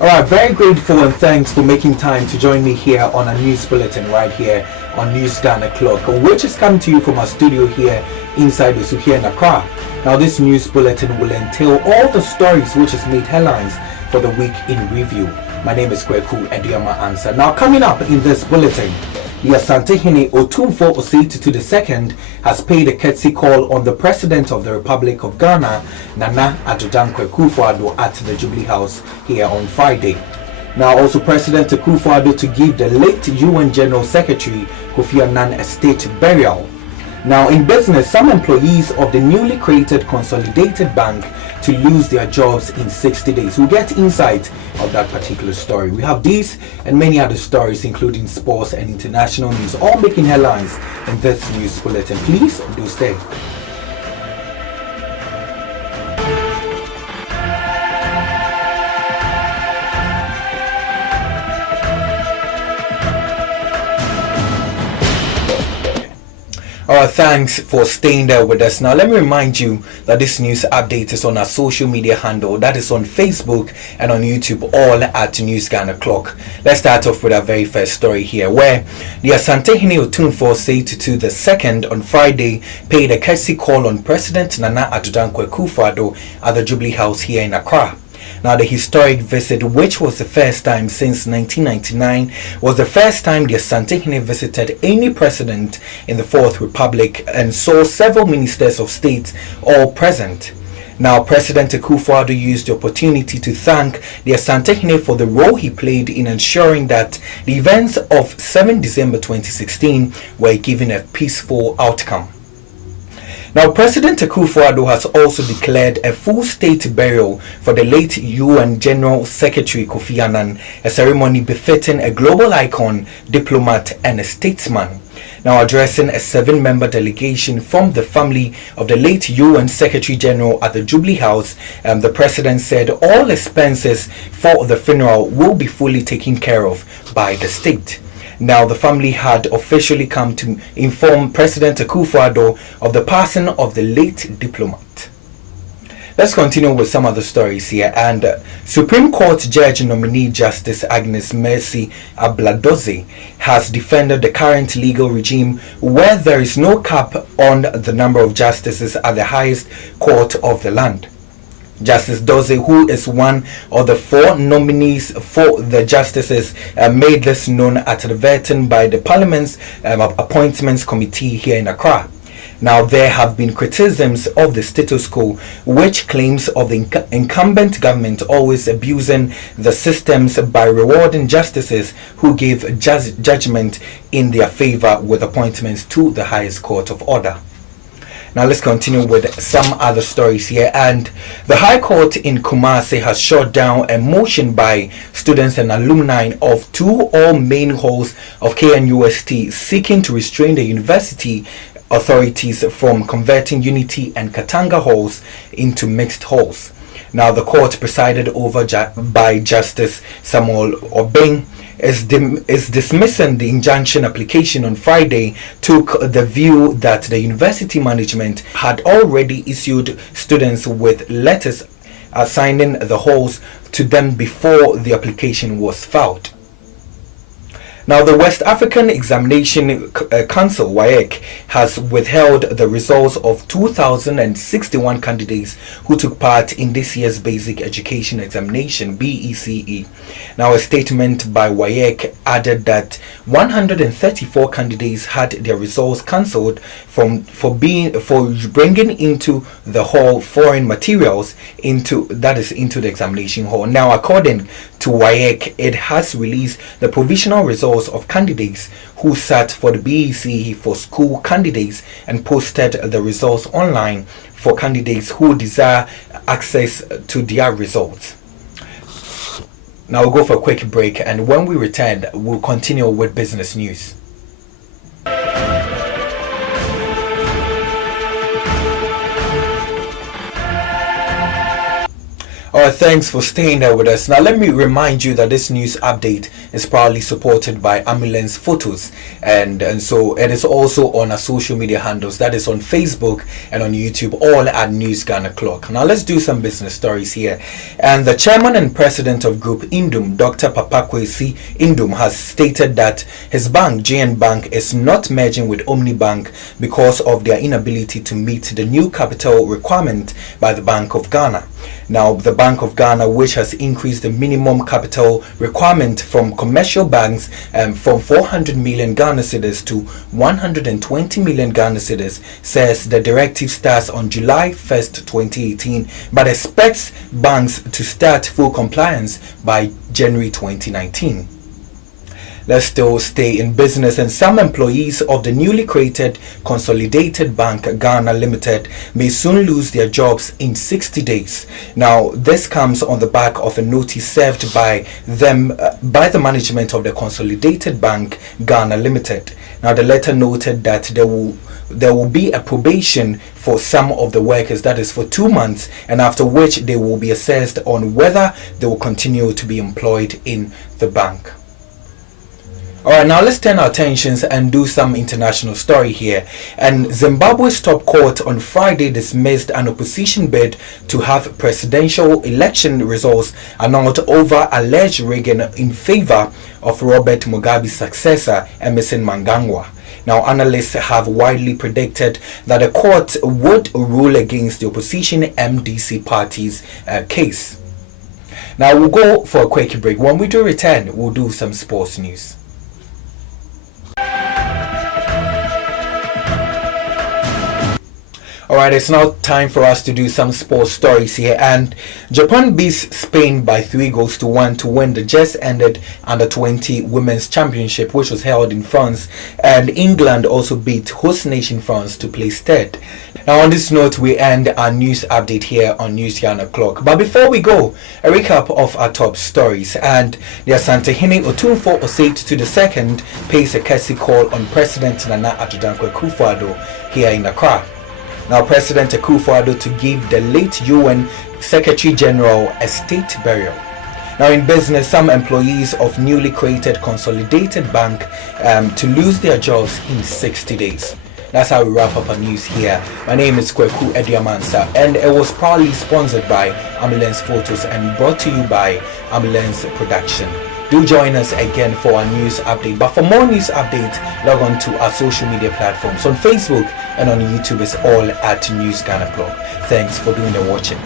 All right, very grateful and thanks for making time to join me here on a news bulletin right here on News Ghana Clock, which is coming to you from our studio here inside the Suhia in Accra. Now, this news bulletin will entail all the stories which has made headlines for the week in review. My name is Kweku Ediama Answer. Now, coming up in this bulletin, the Asantehene Otumfo Osei-Tutu II has paid a courtesy call on the President of the Republic of Ghana, Nana Addo Akufo-Addo, at the Jubilee House here on Friday. Now, also President Akufo-Addo to give the late UN General Secretary Kofi Annan a state burial. Now, in business, some employees of the newly created Consolidated Bank to lose their jobs in 60 days. We'll get insight of that particular story. We have these and many other stories, including sports and international news, all making headlines in this news bulletin. Please do stay. Thanks for staying there with us. Now, let me remind you that this news update is on our social media handle, that is on Facebook and on YouTube, all at News Ghana Clock. Let's start off with our very first story here, where the Asantehene Otumfo Osei-Tutu II on Friday paid a courtesy call on President Nana Addo Akufo-Addo at the Jubilee House here in Accra. Now, the historic visit, which was the first time since 1999, was the first time the Asantehene visited any president in the Fourth Republic and saw several ministers of state all present. Now, President Akufo-Addo used the opportunity to thank the Asantehene for the role he played in ensuring that the events of 7 December 2016 were given a peaceful outcome. Now, President Akufo-Addo has also declared a full state burial for the late UN General Secretary Kofi Annan, a ceremony befitting a global icon, diplomat, and a statesman. Now, addressing a 7-member delegation from the family of the late UN Secretary General at the Jubilee House, the President said all expenses for the funeral will be fully taken care of by the state. Now, the family had officially come to inform President Akufo-Addo of the passing of the late diplomat. Let's continue with some other stories here. And Supreme Court Judge nominee Justice Agnes Mercy Abladozie has defended the current legal regime where there is no cap on the number of justices at the highest court of the land. Justice Dozie, who is one of the 4 nominees for the justices, made this known at the vetting by the Parliament's Appointments Committee here in Accra. Now, there have been criticisms of the status quo, which claims of the incumbent government always abusing the systems by rewarding justices who gave judgment in their favor with appointments to the highest court of order. Now, let's continue with some other stories here. And the High Court in Kumasi has shot down a motion by students and alumni of 2 all-main halls of KNUST seeking to restrain the university authorities from converting Unity and Katanga halls into mixed halls. Now, the court, presided over by Justice Samuel Obeng, is dismissing the injunction application on Friday, took the view that the university management had already issued students with letters assigning the halls to them before the application was filed. Now, the West African Examination Council, WAEC, has withheld the results of 2,061 candidates who took part in this year's Basic Education Examination, BECE. Now, a statement by WAEC added that 134 candidates had their results cancelled for bringing into the hall foreign materials into the examination hall. Now, according to WAEC, it has released the provisional results of candidates who sat for the BECE for school candidates and posted the results online for candidates who desire access to their results. Now, we'll go for a quick break, and when we return, we'll continue with business news. Alright, thanks for staying there with us. Now, let me remind you that this news update is proudly supported by Amulens Photos, and so it is also on our social media handles. That is on Facebook and on YouTube, all at News Ghana Clock. Now, let's do some business stories here. And the chairman and president of Group Indum, Dr. Papakwesi Indum, has stated that his bank, GN Bank, is not merging with Omnibank because of their inability to meet the new capital requirement by the Bank of Ghana. Now, the Bank of Ghana, which has increased the minimum capital requirement from commercial banks from 400 million Ghana cedis to 120 million Ghana cedis, says the directive starts on July 1st, 2018, but expects banks to start full compliance by January 2019. Let's still stay in business, and some employees of the newly created Consolidated Bank Ghana Limited may soon lose their jobs in 60 days. Now, this comes on the back of a notice served by them by the management of the Consolidated Bank Ghana Limited. Now, the letter noted that there will be a probation for some of the workers, that is for 2 months, and after which they will be assessed on whether they will continue to be employed in the bank. Alright, now let's turn our attentions and do some international story here. And Zimbabwe's top court on Friday dismissed an opposition bid to have presidential election results annulled over alleged rigging in favor of Robert Mugabe's successor, Emerson Mnangagwa. Now, analysts have widely predicted that the court would rule against the opposition MDC party's case. Now, we'll go for a quick break. When we do return, we'll do some sports news. Alright, it's now time for us to do some sports stories here. And Japan beats Spain by 3-1 to win the just ended Under-20 Women's Championship, which was held in France. And England also beat host nation France to place third. Now, on this note, we end our news update here on News Ghana Clock. But before we go, a recap of our top stories. And the Asantehene Otumfuo Osei II pays a courtesy call on President Nana Addo Akufo-Addo here in Accra. Now, President Akufo-Addo to give the late UN Secretary General a state burial. Now, in business, some employees of newly created Consolidated Bank to lose their jobs in 60 days. That's how we wrap up our news here. My name is Kweku Ediamansa, and it was proudly sponsored by Amulens Photos and brought to you by Amulens Production. Do join us again for our news update. But for more news updates, log on to our social media platforms. On Facebook and on YouTube, it's all at News Ghana Clock. Thanks for doing the watching.